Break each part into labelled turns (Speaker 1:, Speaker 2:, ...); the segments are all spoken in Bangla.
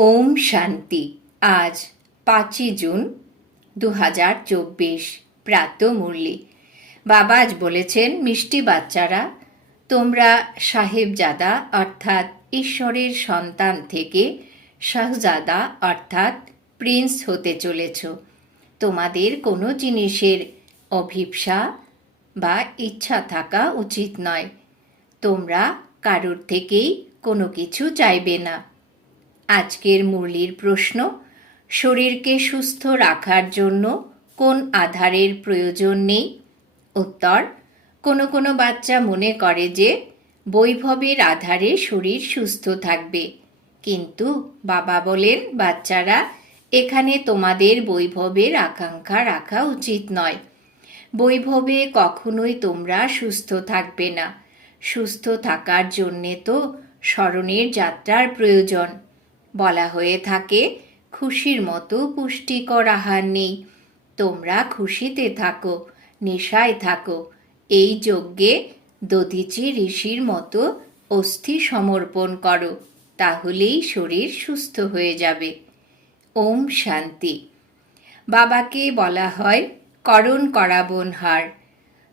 Speaker 1: ওম শান্তি। আজ পাঁচই জুন দু হাজার চব্বিশ, প্রাত মুরলি। বাবা আজ বলেছেন, মিষ্টি বাচ্চারা, তোমরা সাহেবজাদা অর্থাৎ ঈশ্বরের সন্তান থেকে শাহজাদা অর্থাৎ প্রিন্স হতে চলেছ। তোমাদের কোনো জিনিসের অভিপ্সা বা ইচ্ছা থাকা উচিত নয়। তোমরা কারোর থেকেই কোনো কিছু চাইবে না। আজকের মুরলির প্রশ্ন, শরীরকে সুস্থ রাখার জন্য কোন আধারের প্রয়োজন নেই? উত্তর, কোনো কোনো বাচ্চা মনে করে যে বৈভবের আধারে শরীর সুস্থ থাকবে। কিন্তু বাবা বলেন, বাচ্চারা, এখানে তোমাদের বৈভবের আকাঙ্ক্ষা রাখা উচিত নয়। বৈভবে কখনোই তোমরা সুস্থ থাকবে না। সুস্থ থাকার জন্যে তো স্মরণের যাত্রার প্রয়োজন। বলা হয়ে থাকে, খুশির মতো পুষ্টিকর আহার নেই। তোমরা খুশিতে থাকো, নেশায় থাকো। এই যজ্ঞে দধিচি ঋষির মতো অস্থি সমর্পণ করো, তাহলেই শরীর সুস্থ হয়ে যাবে। ওম শান্তি। বাবাকে বলা হয় করণ করাবন হার।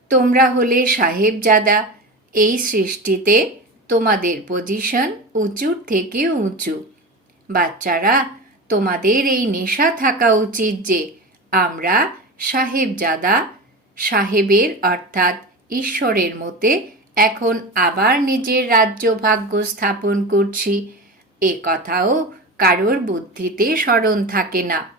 Speaker 1: তোমরা হলে সাহেবজাদা, এই সৃষ্টিতে তোমাদের পজিশন উঁচুর থেকে উঁচু। বাচ্চারা, তোমাদের এই নেশা থাকা উচিত যে আমরা সাহেবজাদা, সাহেবের অর্থাৎ ঈশ্বরের মতে এখন আবার নিজের রাজ্য ভাগ্য স্থাপন করছি। এ কথাও কারোর বুদ্ধিতে স্মরণ থাকে না।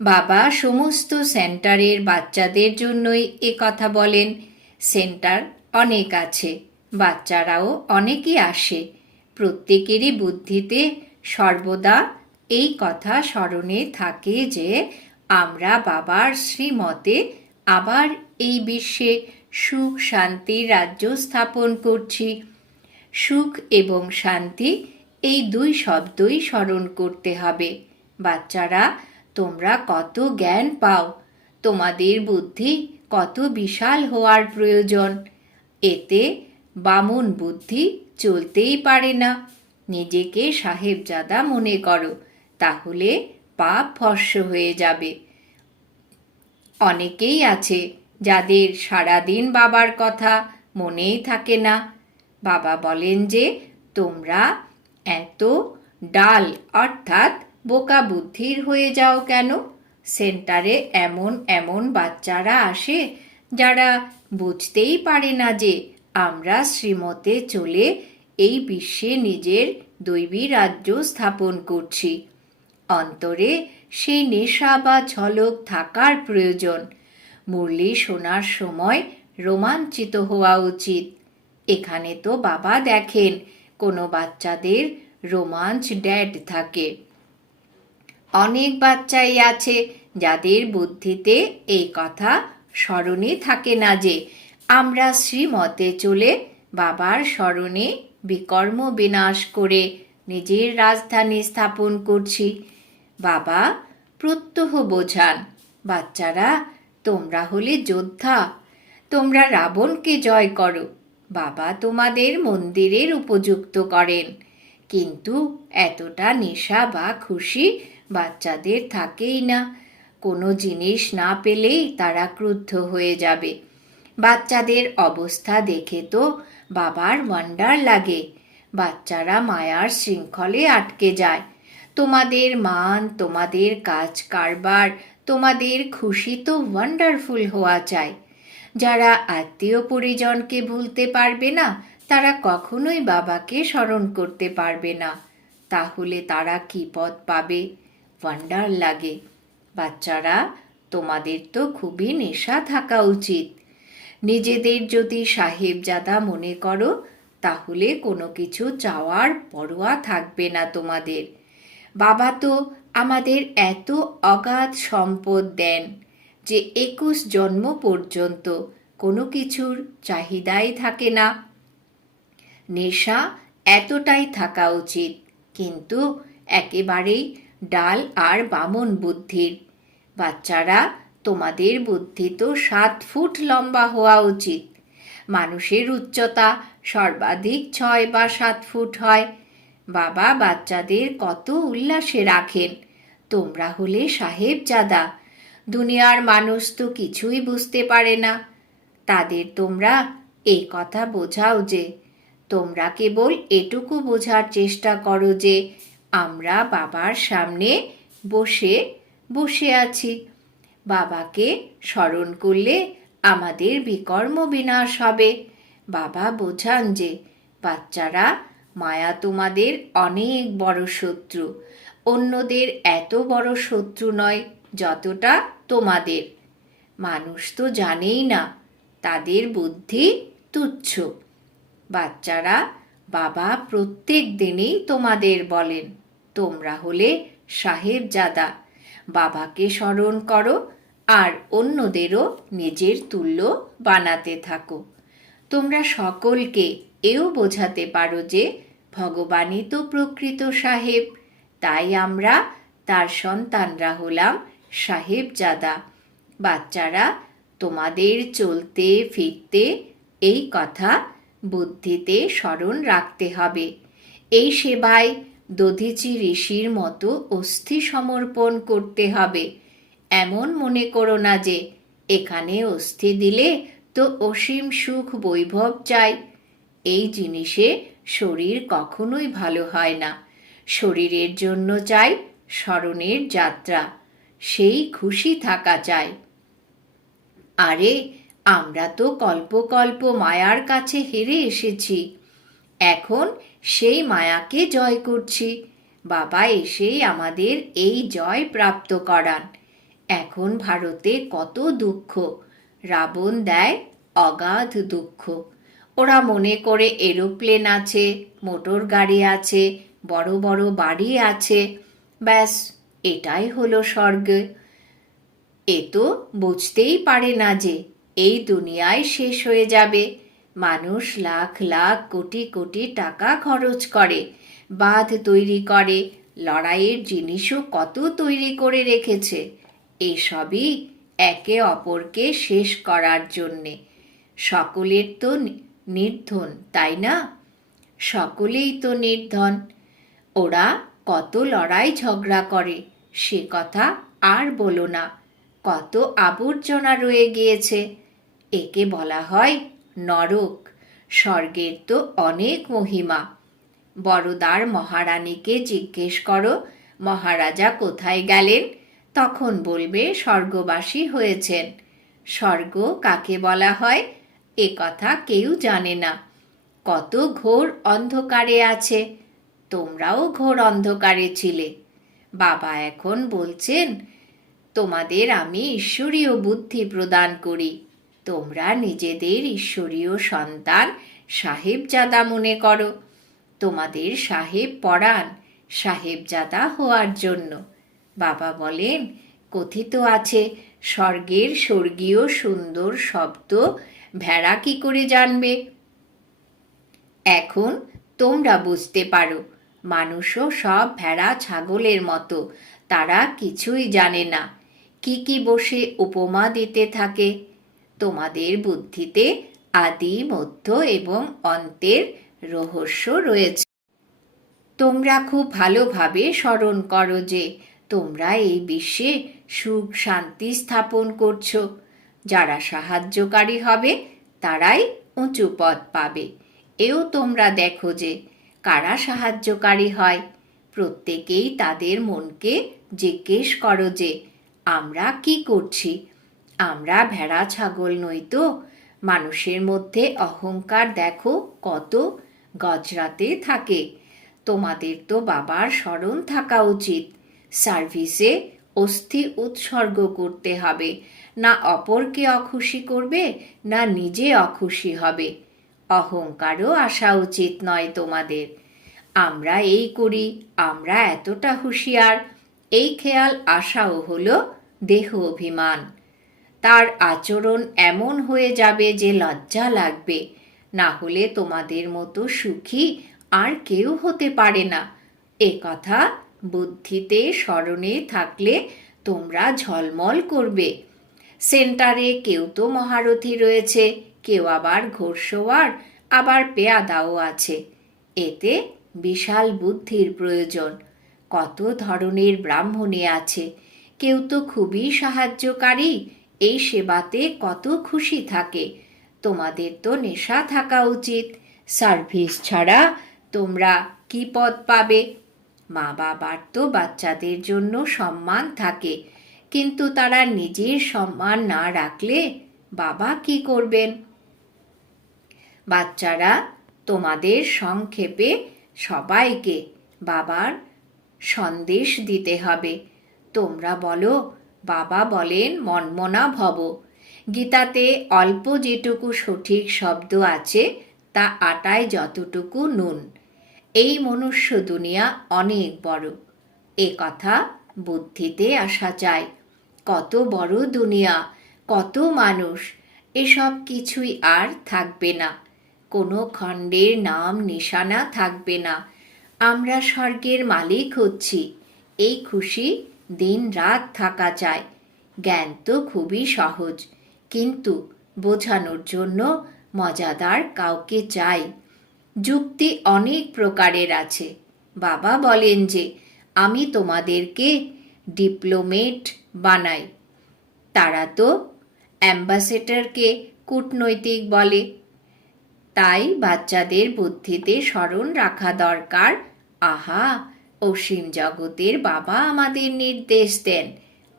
Speaker 1: বাবা সমস্ত সেন্টারের বাচ্চাদের জন্যই এ কথা বলেন। সেন্টার অনেক আছে, বাচ্চারাও অনেকই আসে। প্রত্যেকেরই বুদ্ধিতে সর্বদা এই কথা স্মরণে থাকে যে আমরা বাবার শ্রীমতে আবার এই বিশ্বে সুখ শান্তির রাজ্য স্থাপন করছি। সুখ এবং শান্তি এই দুই শব্দই স্মরণ করতে হবে। বাচ্চারা, তোমরা কত জ্ঞান পাও? তোমাদের বুদ্ধি কত বিশাল হওয়ার প্রয়োজন? এতে বামন বুদ্ধি চলতেই পারে না। নিজেকে সাহেবজাদা মনে করো, তাহলে পাপ ভস্য হয়ে যাবে। অনেকেই আছে যাদের সারাদিন বাবার কথা মনেই থাকে না। বাবা বলেন যে, তোমরা এত ডাল অর্থাৎ বোকা বুদ্ধির হয়ে যাও কেন? সেন্টারে এমন এমন বাচ্চারা আসে যারা বুঝতেই পারে না যে আমরা শ্রীমতে চলে এই বিশ্বে নিজের দৈবী রাজ্য স্থাপন করছি। অন্তরে সেই নেশা বা ঝলক থাকার প্রয়োজন। মুরলি শোনার সময় রোমাঞ্চিত হওয়া উচিত। এখানে তো বাবা দেখেন, কোনো বাচ্চাদের রোমাঞ্চ ড্যাড থাকে। অনেক বাচ্চাই আছে যাদের বুদ্ধিতে এই কথা স্মরণে থাকে না যে, আমরা শ্রীমতে চলে বাবার স্মরণে বিকর্ম বিনাশ করে নিজের রাজধানী স্থাপন করছি। বাবা, প্রত্যহ বোঝান, বাচ্চারা, তোমরা হলে যোদ্ধা, তোমরা রাবণকে জয় করো। বাবা তোমাদের মন্দিরের উপযুক্ত করেন। কিন্তু এতটা নেশা বা খুশি বাচ্চাদের থাকেই না। কোনো জিনিস না পেলেই তারা ক্রুদ্ধ হয়ে যাবে। বাচ্চাদের অবস্থা দেখে তো বাবার ওয়ান্ডার লাগে। বাচ্চারা মায়ার শৃঙ্খলে আটকে যায়। তোমাদের মান, তোমাদের কাজ কারবার, তোমাদের খুশি তো ওয়ান্ডারফুল হওয়া চাই। যারা আত্মীয় পরিজনকে ভুলতে পারবে না, তারা কখনোই বাবাকে স্মরণ করতে পারবে না। তাহলে তারা কি পথ পাবে? ওয়ান্ডার লাগে। বাচ্চারা, তোমাদের তো খুবই নেশা থাকা উচিত। নিজেদের যদি সাহেবজাদা মনে করো, তাহলে কোনো কিছু চাওয়ার পরোয়া থাকবে না তোমাদের। বাবা তো আমাদের এত অগাধ সম্পদ দেন যে একুশ জন্ম পর্যন্ত কোনো কিছুর চাহিদাই থাকে না। নেশা এতটাই থাকা উচিত, কিন্তু একেবারেই ডাল আর বামন বুদ্ধির। বাচ্চারা তোমাদের বুদ্ধি তো সাত ফুট লম্বা হওয়া উচিত। মানুষের উচ্চতা সর্বাধিক ছয় বা সাত ফুট হয়। বাবা বাচ্চাদের কত উল্লাসে রাখেন। তোমরা হলে সাহেবজাদা। দুনিয়ার মানুষ তো কিছুই বুঝতে পারে না। তাদের তোমরা এই কথা বোঝাও যে, তোমরা কেবল এটুকু বোঝার চেষ্টা করো যে, আমরা বাবার সামনে বসে বসে আছি। বাবাকে স্মরণ করলে আমাদের বিকর্ম বিনাশ হবে। বাবা বোঝান যে বাচ্চারা, মায়া তোমাদের অনেক বড় শত্রু। অন্যদের এত বড় শত্রু নয় যতটা তোমাদের। মানুষ তো জানেই না, তাদের বুদ্ধি তুচ্ছ। বাচ্চারা, বাবা প্রত্যেক দিনেই তোমাদের বলেন, তোমরা হলে সাহেবজাদা। বাবাকে স্মরণ করো আর অন্যদেরও নিজের তুল্য বানাতে থাকো। তোমরা সকলকে এও বোঝাতে পারো যে ভগবানই তো প্রকৃত সাহেব, তাই আমরা তার সন্তানরা হলাম সাহেবজাদা। বাচ্চারা, তোমাদের চলতে ফিরতে এই কথা বুদ্ধিতে স্মরণ রাখতে হবে। এই সেবায় দধিচি ঋষির মতো অস্থি সমর্পণ করতে হবে। এমন মনে করো না যে, এখানে অস্থি দিলে তো অসীম সুখ বৈভব চাই। এই জিনিসে শরীর কখনোই ভালো হয় না। শরীরের জন্য চাই স্মরণের যাত্রা, সেই খুশি থাকা চাই। আরে, আমরা তো কল্পকল্প মায়ার কাছে হেরে এসেছি। এখন সেই মায়াকে জয় করছি। বাবা এসেই আমাদের এই জয় প্রাপ্ত করান। এখন ভারতে কত দুঃখ? রাবণ দেয় অগাধ দুঃখ। ওরা মনে করে এরোপ্লেন আছে, মোটর গাড়ি আছে, বড় বড় বাড়ি আছে। ব্যাস, এটাই হলো স্বর্গ। এ তো বুঝতেই পারে না যে এই দুনিয়ায় শেষ হয়ে যাবে। মানুষ লাখ লাখ কোটি কোটি টাকা খরচ করে, বাঁধ তৈরি করে, লড়াইয়ের জিনিসও কত তৈরি করে রেখেছে। এসবই একে অপরকে শেষ করার জন্যে। সকলের তো নির্ধন, তাই না? সকলেই তো নির্ধন। ওরা কত লড়াই ঝগড়া করে, সে কথা আর বলো না। কত আবর্জনা রয়ে গিয়েছে। একে বলা হয় নরক। স্বর্গের তো অনেক মহিমা। বড়দার মহারানীকে জিজ্ঞেস করো, মহারাজা কোথায় গেলেন? তখন বলবে, স্বর্গবাসী হয়েছেন। স্বর্গ কাকে বলা হয়? এ কথা কেউ জানে না। কত ঘোর অন্ধকারে আছে। তোমরাও ঘোর অন্ধকারে ছিলে। বাবা এখন বলছেন, তোমাদের আমি ঈশ্বরীয় বুদ্ধি প্রদান করি। তোমরা নিজেদের ঈশ্বরীয় সন্তান সাহেবজাদা মনে করো। তোমাদের সাহেব পড়ান সাহেবজাদা হওয়ার জন্য। বাবা বলেন, কথিত আছে, স্বর্গের স্বর্গীয় সুন্দর শব্দ ভেড়া কি করে জানবে? এখন তোমরা বুঝতে পারো, মানুষও সব ভেড়া ছাগলের মতো, তারা কিছুই জানে না। কি কি বসে উপমা দিতে থাকে? তোমাদের বুদ্ধিতে আদি, মধ্য এবং অন্তের রহস্য রয়েছে। তোমরা খুব ভালোভাবে স্মরণ করো যে তোমরা এই বিশ্বে সুখ শান্তি স্থাপন করছ। যারা সাহায্যকারী হবে, তারাই উঁচু পদ পাবে। এও তোমরা দেখো যে কারা সাহায্যকারী হয়। প্রত্যেকেই তাদের মনকে জিজ্ঞেস করো যে, আমরা কি করছি? আমরা ভেড়া ছাগল নই তো? মানুষের মধ্যে অহংকার দেখো কত? গজরাতে থাকে। তোমাদের তো বাবার স্মরণ থাকা উচিত। সার্ভিসে অস্থি উৎসর্গ করতে হবে। না অপরকে অখুশি করবে, না নিজে অখুশি হবে। অহংকারও আসা উচিত নয় তোমাদের। আমরা এই করি, আমরা এতটা হুঁশিয়ার। এই খেয়াল আসাও হলো দেহ অভিমান। তার আচরণ এমন হয়ে যাবে যে লজ্জা লাগবে। না হলে তোমাদের মতো সুখী আর কেউ হতে পারে না। এ কথা বুদ্ধিতে স্মরণে থাকলে তোমরা ঝলমল করবে। সেন্টারে কেউ তো মহারথী রয়েছে, কেউ আবার ঘোড়সওয়ার, আবার পেয়াদাও আছে। এতে বিশাল বুদ্ধির প্রয়োজন। কত ধরনের ব্রাহ্মণে আছে, কেউ তো খুবই সাহায্যকারী, এই সেবাতে কত খুশি থাকে। তোমাদের তো নেশা থাকা উচিত। সার্ভিস ছাড়া তোমরা কি পদ পাবে? মা বাবার তো বাচ্চাদের জন্য সম্মান থাকে। কিন্তু তারা নিজের সম্মান না রাখলে বাবা কি করবেন? বাচ্চারা তোমাদের সংক্ষেপে সবাইকে বাবার সন্দেশ দিতে হবে। তোমরা বলো, বাবা বলেন, মনমনা ভব। গীতাতে অল্প যেটুকু সঠিক শব্দ আছে, তা আটায় যতটুকু নুন। এই মনুষ্য দুনিয়া অনেক বড়। এ কথা বুদ্ধিতে আসা যায়। কত বড় দুনিয়া, কত মানুষ, এসব কিছুই আর থাকবে না। কোনো খণ্ডের নাম নিশানা থাকবে না। আমরা স্বর্গের মালিক হচ্ছি। এই খুশি দিন রাত থাকা চায় জ্ঞান তো খুবই সহজ, কিন্তু বোঝানোর জন্য মজাদার কাউকে চাই। যুক্তি অনেক প্রকারের আছে। বাবা বলেন যে, আমি তোমাদেরকে ডিপ্লোমেট বানাই। তারা তো অ্যাম্বাসেডরকে কূটনৈতিক বলে। তাই বাচ্চাদের বুদ্ধিতে স্মরণ রাখা দরকার। আহা, অসীম জগতের বাবা আমাদের নির্দেশ দেন।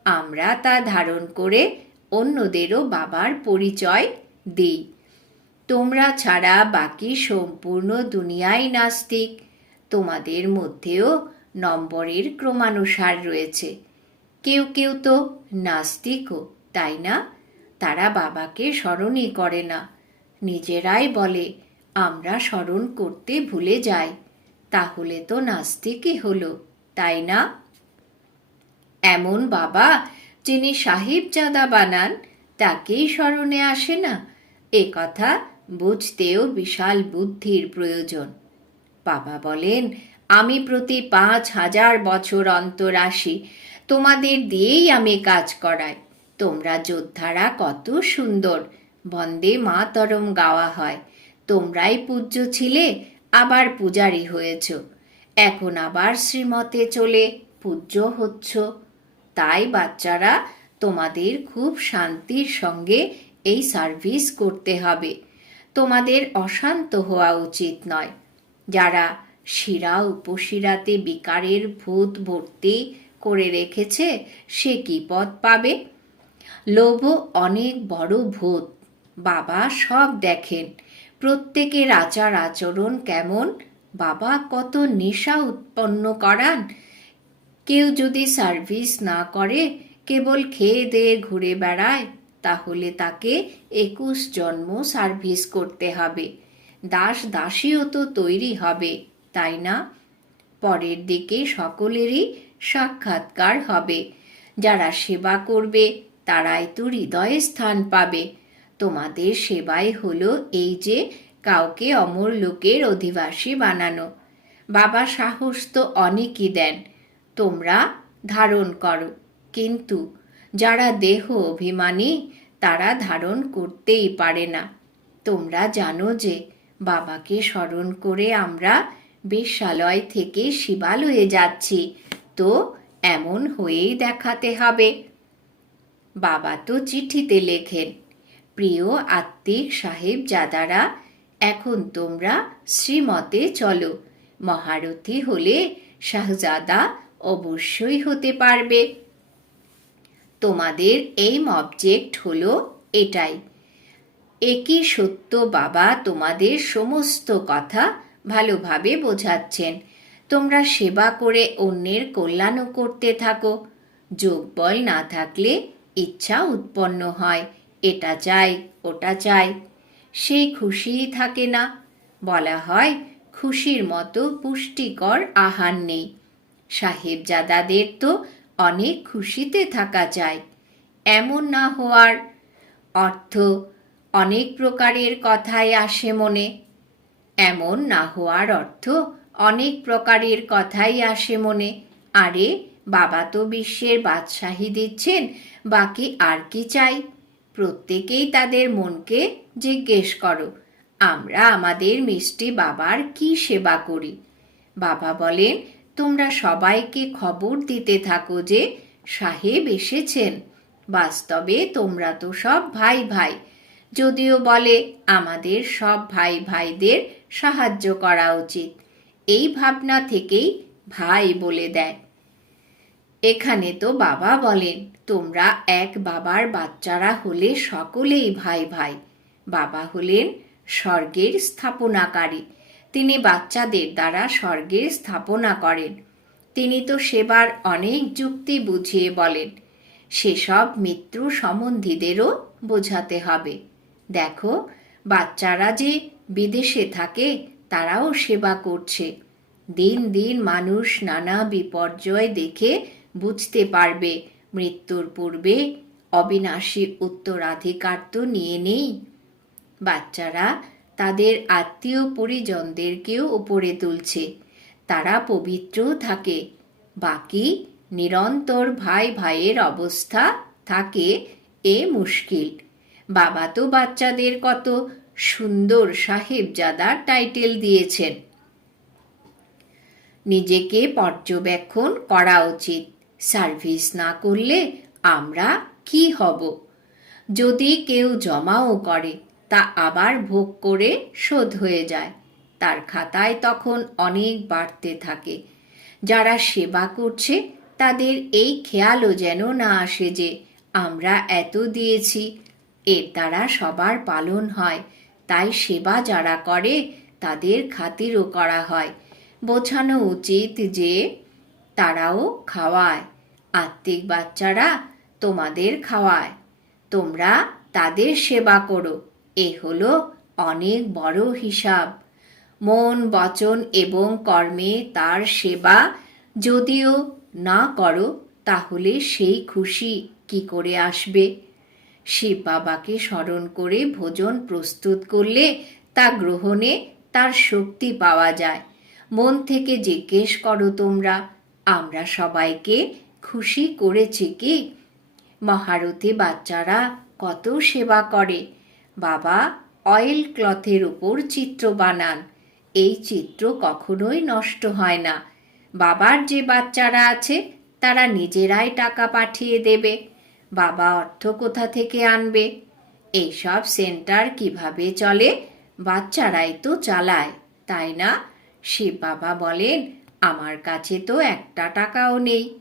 Speaker 1: আমরা তা ধারণ করে অন্যদেরও বাবার পরিচয় দিই। তোমরা ছাড়া বাকি সম্পূর্ণ দুনিয়াই নাস্তিক। তোমাদের মধ্যেও নম্বরের ক্রমানুসার রয়েছে। কেউ কেউ তো নাস্তিকও, তাই না? তারা বাবাকে স্মরণই করে না। নিজেরাই বলে, আমরা স্মরণ করতে ভুলে যাই। তাহলে তো নাস্তিকই হলো, তাই না? এমন বাবা যিনি সাহিবজাদা বানান, তাকেই স্মরণে আসে না? এ কথা বুঝতেও বিশাল বুদ্ধির প্রয়োজন। বাবা বলেন, আমি প্রতি পাঁচ হাজার বছর অন্তর আসি, তোমাদের দিয়েই আমি কাজ করাই। তোমরা যোদ্ধারা কত সুন্দর। বন্দে মাতরম গাওয়া হয়। তোমরাই পূজ্য ছিলে, আবার পূজারি হয়েছ। এখন আবার শ্রীমতে চলে পূজ্য হচ্ছ। তাই বাচ্চারা, তোমাদের খুব শান্তির সঙ্গে এই সার্ভিস করতে হবে। তোমাদের অশান্ত হওয়া উচিত নয়। যারা শিরা উপশিরাতে বিকারের ভূত ভর্তি করে রেখেছে, সে কি পদ পাবে? লোভ অনেক বড় ভূত। বাবা সব দেখেন। প্রত্যেকের আচার আচরণ কেমন? বাবা কত নেশা উৎপন্ন করান? কেউ যদি সার্ভিস না করে, কেবল খেয়ে দেয়ে ঘুরে বেড়ায়। তাহলে তাকে একুশ জন্ম সার্ভিস করতে হবে। দাস দাসীও তো তৈরি হবে, তাই না? পরের দিকে সকলেরই সাক্ষাৎকার হবে। যারা সেবা করবে, তারাই তো হৃদয়ে স্থান পাবে। তোমাদের সেবাই হলো এই যে কাউকে অমর লোকের অধিবাসী বানানো। বাবা সাহস তো অনেকই দেন, তোমরা ধারণ করো। কিন্তু যারা দেহ অভিমানী, তারা ধারণ করতেই পারে না। তোমরা জানো যে বাবাকে স্মরণ করে আমরা বেশ্যালয় থেকে শিবালয়ে যাচ্ছি, তো এমন হয়েই দেখাতে হবে। বাবা তো চিঠিতে লেখেন, প্রিয় আত্মিক সাহেব জাদারা, এখন তোমরা শ্রীমতে চলো। মহারথী হলে শাহজাদা অবশ্যই হতে পারবে। তোমাদের এইম অবজেক্ট হলো এটাই। একই সত্য বাবা তোমাদের সমস্ত কথা ভালোভাবে বোঝাচ্ছেন। তোমরা সেবা করে অন্যের কল্যাণও করতে থাকো। যোগবল না থাকলে ইচ্ছা উৎপন্ন হয়। এটা চাই, ওটা চাই। সেই খুশিই থাকে না। বলা হয়, খুশির মতো পুষ্টিকর আহার নেই। সাহেবজাদাদের তো অনেক খুশিতে থাকা যায়। এমন না হওয়ার অর্থ অনেক প্রকারের কথাই আসে মনে। এমন না হওয়ার অর্থ অনেক প্রকারের কথাই আসে মনে। আরে, বাবা তো বিশ্বের বাদশাহী দিচ্ছেন, বাকি আর কি চাই? প্রত্যেকেই তাদের মনকে জিজ্ঞেস করো, আমরা আমাদের মিষ্টি বাবার কি সেবা করি? বাবা বলেন তোমরা সবাইকে খবর দিতে থাকো যে সাহেব এসেছেন। বাস্তবে তোমরা তো সব ভাই ভাই। যদিও বলে, আমাদের সব ভাই ভাইদের সাহায্য করা উচিত। এই ভাবনা থেকেই ভাই বলে দেয়। এখানে তো বাবা বলেন, তোমরা এক বাবার বাচ্চারা হলে সকলেই ভাই ভাই। বাবা হলেন স্বর্গের স্থাপনাকারী। তিনি বাচ্চাদের দ্বারা স্বর্গের স্থাপনা করেন। তিনি তো সেবার অনেক যুক্তি বুঝিয়ে বলেন, সেসব মিত্র সম্বন্ধীদেরও বোঝাতে হবে। দেখো, বাচ্চারা যে বিদেশে থাকে, তারাও সেবা করছে। দিন দিন মানুষ নানা বিপর্যয় দেখে বুঝতে পারবে, মৃত্যুর পূর্বে অবিনাশী উত্তরাধিকার তো নিয়ে নেই। বাচ্চারা তাদের আত্মীয় পরিজনদেরকেও উপরে তুলছে। তারা পবিত্র থাকে। বাকি নিরন্তর ভাই ভাইয়ের অবস্থা থাকে এ মুশকিল। বাবা তো বাচ্চাদের কত সুন্দর সাহেবজাদার টাইটেল দিয়েছেন। নিজেকে পর্যবেক্ষণ করা উচিত। সার্ভিস না করলে আমরা কি হব? যদি কেউ জমাও করে তা আবার ভোগ করে শোধ হয়ে যায়। তার খাতায় তখন অনেক বাড়তে থাকে। যারা সেবা করছে, তাদের এই খেয়ালও যেন না আসে যে, আমরা এত দিয়েছি, এর দ্বারা সবার পালন হয়। তাই সেবা যারা করে, তাদের খাতিরও করা হয়। বোঝানো উচিত যে, তারাও খাওয়ায়। আত্মিক বাচ্চারা তোমাদের খাওয়ায়। তোমরা তাদের সেবা করো। এ হলো অনেক বড় হিসাব। মন, বচন এবং কর্মে তার সেবা যদিও না করো, তাহলে সেই খুশি কি করে আসবে? শিব বাবাকে স্মরণ করে ভোজন প্রস্তুত করলে তা গ্রহণে তার শক্তি পাওয়া যায়। মন থেকে জিজ্ঞেস করো তোমরা, আমরা সবাইকে খুশি করেছি কি? মহারথী বাচ্চারা কত সেবা করে। বাবা অয়েল ক্লথের উপর চিত্র বানান। এই চিত্র কখনোই নষ্ট হয় না। বাবার যে বাচ্চারা আছে, তারা নিজেরাই টাকা পাঠিয়ে দেবে। বাবা অর্থ কোথা থেকে আনবে? এইসব সেন্টার কীভাবে চলে? বাচ্চারাই তো চালায়, তাই না? শিব বাবা বলেন, আমার কাছে তো একটা টাকাও নেই।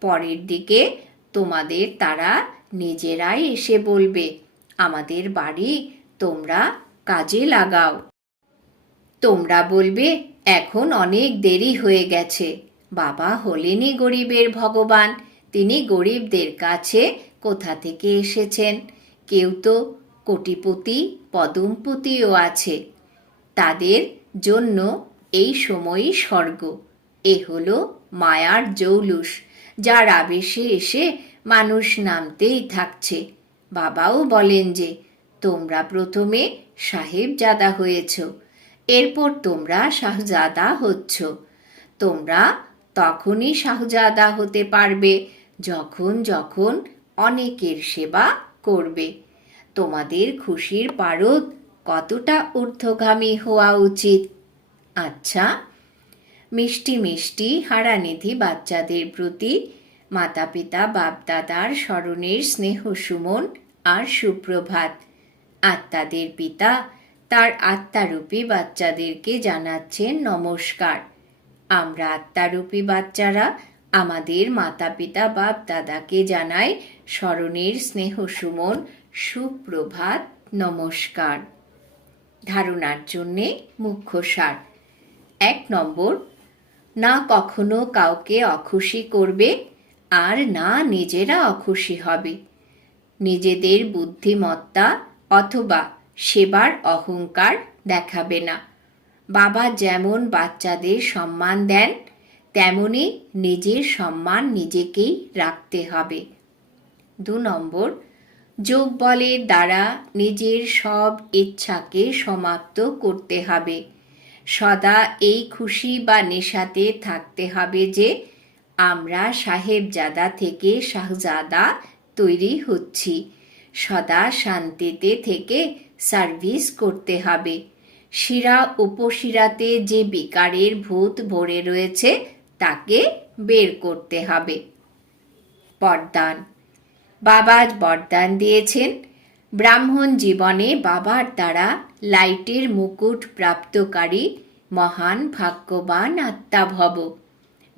Speaker 1: পরের দিকে তোমাদের তারা নিজেরাই এসে বলবে আমাদের বাড়ি তোমরা কাজে লাগাও। তোমরা বলবে, এখন অনেক দেরি হয়ে গেছে। বাবা হলেনই গরিবের ভগবান। তিনি গরিবদের কাছে কোথা থেকে এসেছেন? কেউ তো কোটিপতি, পদমপতিও আছে। তাদের জন্য এই সময়ই স্বর্গ। এ হলো মায়ার জৌলুস, যার আবেশে এসে মানুষ নামতেই থাকছে। বাবাও বলেন যে, তোমরা প্রথমে সাহেবজাদা হয়েছ, এরপর তোমরা শাহজাদা হচ্ছ। তোমরা তখনই শাহজাদা হতে পারবে যখন যখন অনেকের সেবা করবে। তোমাদের খুশির পারদ কতটা ঊর্ধ্বগামী হওয়া উচিত? আচ্ছা মিষ্টি মিষ্টি হারানিধি বাচ্চাদের প্রতি মাতা পিতা বাপদাদার স্মরণের স্নেহ সুমন আর সুপ্রভাত। আত্মাদের পিতা তার আত্মারূপী বাচ্চাদেরকে জানাচ্ছেন নমস্কার। আমরা আত্মারূপী বাচ্চারা আমাদের মাতা পিতা বাপ দাদাকে জানাই স্মরণের স্নেহ সুমন, সুপ্রভাত, নমস্কার। ধারণার জন্যে মুখ্য সার। এক নম্বর, না কখনো কাউকে অখুশি করবে আর না নিজেরা অখুশি হবে। নিজেদের বুদ্ধিমত্তা অথবা সেবার অহংকার দেখাবে না। বাবা যেমন বাচ্চাদের সম্মান দেন, তেমনি নিজের সম্মান নিজেকেই রাখতে হবে। দু নম্বর, যোগ বলের দ্বারা নিজের সব ইচ্ছাকে সমাপ্ত করতে হবে। সদা এই খুশি বা নেশাতে থাকতে হবে যে, আমরা সাহেবজাদা থেকে শাহজাদা তৈরি হচ্ছি। সদা শান্তিতে থেকে সার্ভিস করতে হবে। শিরা উপশিরাতে যে বিকারের ভূত ভরে রয়েছে, তাকে বের করতে হবে। বরদান। বাবা বরদান দিয়েছেন। ব্রাহ্মণ জীবনে বাবার দ্বারা লাইটের মুকুট প্রাপ্তকারী মহান ভাগ্যবান আত্মা ভব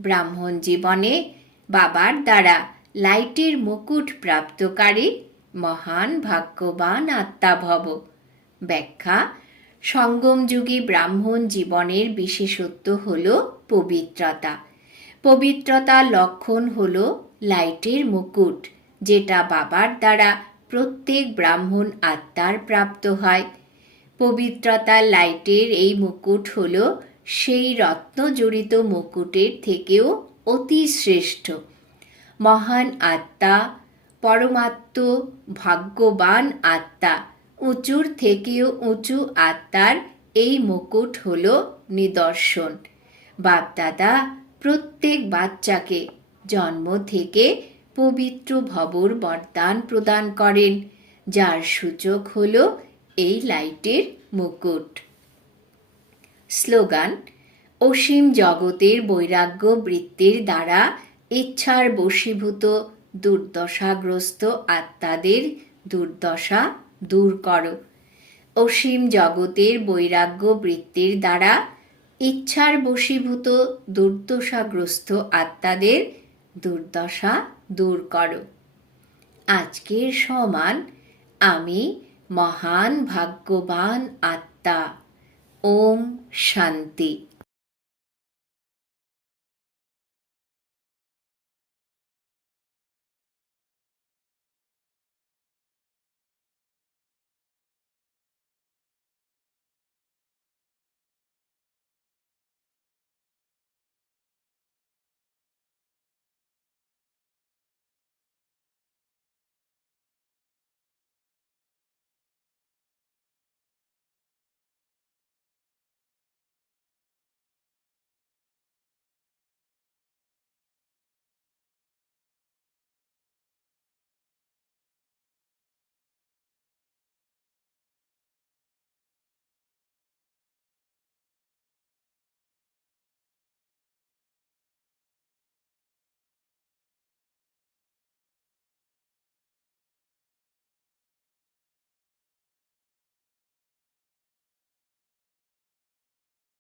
Speaker 1: ব্রাহ্মণ জীবনে বাবার দ্বারা লাইটের মুকুট প্রাপ্তকারী মহান ভাগ্যবান আত্মা ভব ব্যাখ্যা সঙ্গমযুগী ব্রাহ্মণ জীবনের বিশেষত্ব হল পবিত্রতা। পবিত্রতার লক্ষণ হল লাইটের মুকুট, যেটা বাবার দ্বারা প্রত্যেক ব্রাহ্মণ আত্মার প্রাপ্ত হয়। পবিত্রতার লাইটের এই মুকুট হল সেই রত্নজড়িত মুকুটের থেকেও অতি শ্রেষ্ঠ। মহান আত্মা, পরমাত্ম ভাগ্যবান আত্মা। উঁচুর থেকেও উঁচু আত্মার এই মুকুট হল নিদর্শন। বাপদাদা, প্রত্যেক বাচ্চাকে জন্ম থেকে পবিত্র ভবর বরদান প্রদান করেন, যার সূচক হল এই লাইটের মুকুট। স্লোগান, অসীম জগতের বৈরাগ্য বৃত্তির দ্বারা ইচ্ছার বশীভূত দুর্দশাগ্রস্ত আত্মাদের দুর্দশা দূর করো। অসীম জগতের বৈরাগ্য বৃত্তির দ্বারা ইচ্ছার বশীভূত দুর্দশাগ্রস্ত আত্মাদের দুর্দশা দূর করো। আজকের সমান আমি মহান ভাগ্যবান আত্মা। ওম শান্তি।